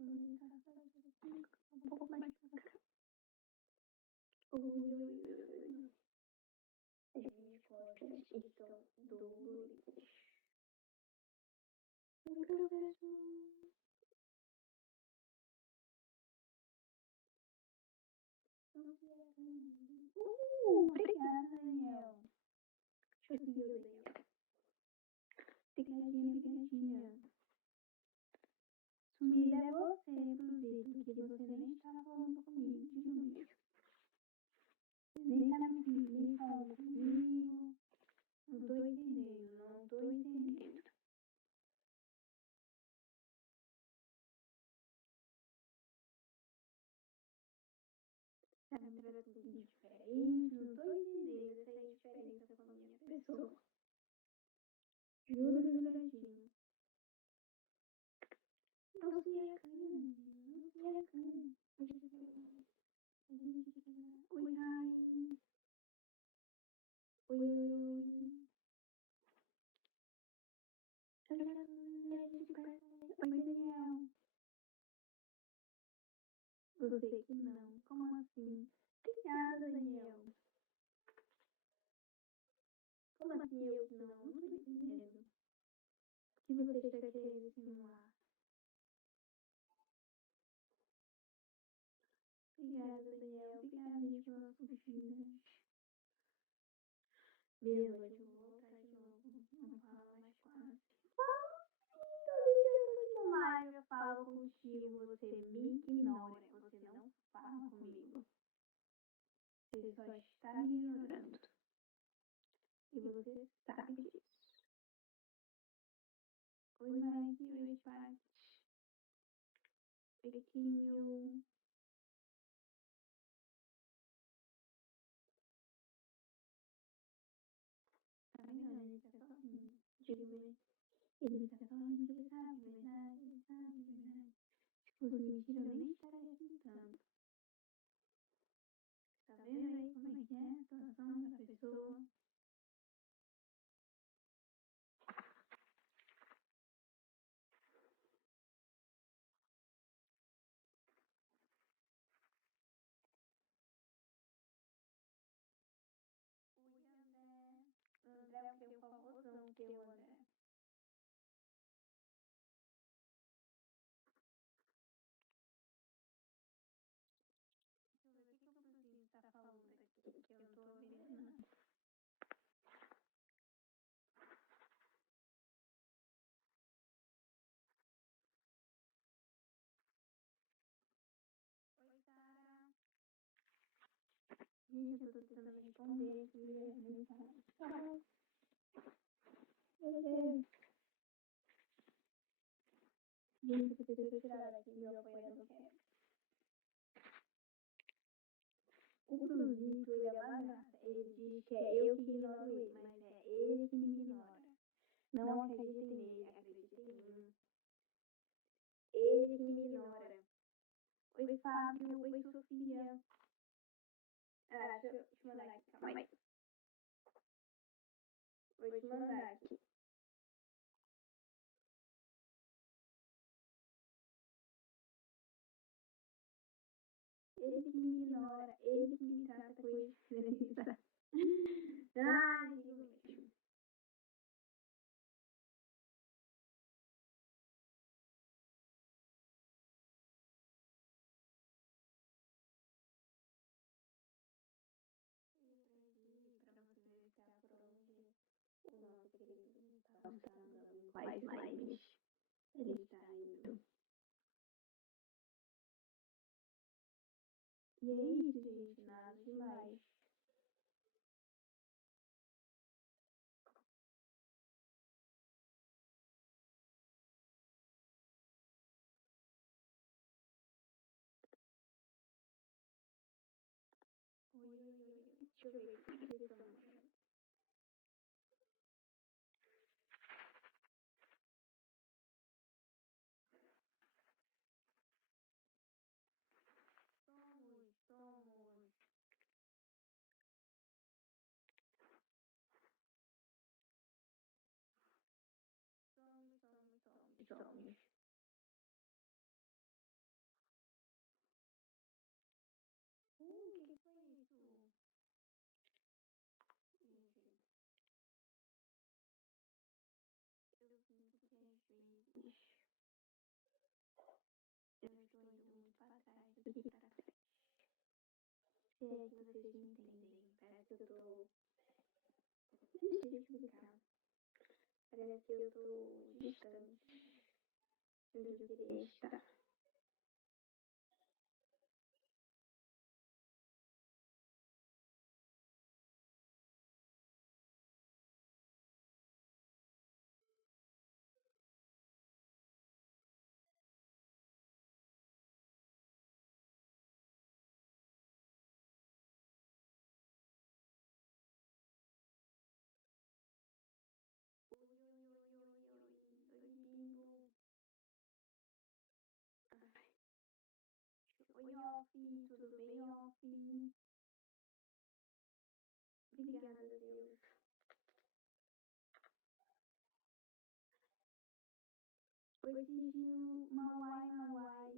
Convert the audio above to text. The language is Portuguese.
Um pouco mais pra cá. Ui, ui, ui, ui. As minhas costas estão doloridas. Eu quero ver isso. Obrigada, Daniel. Deixa eu seguir o Daniel. Picadinha, picadinha. Sumir é você, Brusito, que você nem está falando comigo. Diga mesmo. Nem tá me falando comigo. Não tô entendendo, não tô entendendo. Tá me tratando de diferente, não tô entendendo essa indiferença com a minha pessoa. Juro, juradinho. Não se acanhe, não se acanhe. Oi, Rai. Oi, oi, oi. Oi, Daniel. Você que não. Como assim? Obrigada, Daniel. Como assim eu que não? Não tô entendendo. O que você está querendo insinuar? Obrigada, Daniel. Obrigada, gente, pelas curtidas. Meia-noite, eu vou voltar de novo. Não fala mais quase. Todo dia eu tô aqui no live, eu falo contigo, você me ignora, você não fala comigo. Você só está me ignorando. E você sabe disso. Oi, Mike. Oi, Pat. Pequinho. Tá vendo? Ele tá sozinho. Digo, ele tá sozinho, ele sabe de verdade, ele sabe de verdade. Se fosse mentira, eu nem estaria tentando. Tá vendo aí como é que é a situação da pessoa? Oi, André. André, eu queria um favorzão teu, André. Deixa eu ver o que o Bruzinho está falando aqui, que eu não tô ouvindo nada. Oi, Sara. Gente, eu tô tentando responder aqui as mensagens. Meu Deus. Gente, eu preciso tirar aqui meu apoiador quer. O Bruzito, ele é uma graça. Ele diz que é eu que ignoro ele, mas é ele que me ignora. Não acreditem nele, acreditem em mim. Ele que me ignora. Oi, Fábio. Oi, Sofia. Ah, deixa eu mandar aqui, calma aí. Vou te mandar aqui. Ele que me ignora, ele que me trata com indiferença. Ai, digo mesmo. Eu aprendi pra você verificar por onde o nosso querido tá passando quais lives ele está indo. E é isso, gente, nada demais. Oi, oi, oi. Deixa eu ver aqui o que eles estão mandando. Somos. Somos. se é que vocês me entendem. Parece que eu tô. Deixa eu explicar. Parece que eu tô distante de onde eu queria estar. Oi, Bimbo. Ai. Oi, Off, tudo bem, Off? Obrigada, Deus. Oi, Sigil, Mauai, Mauai,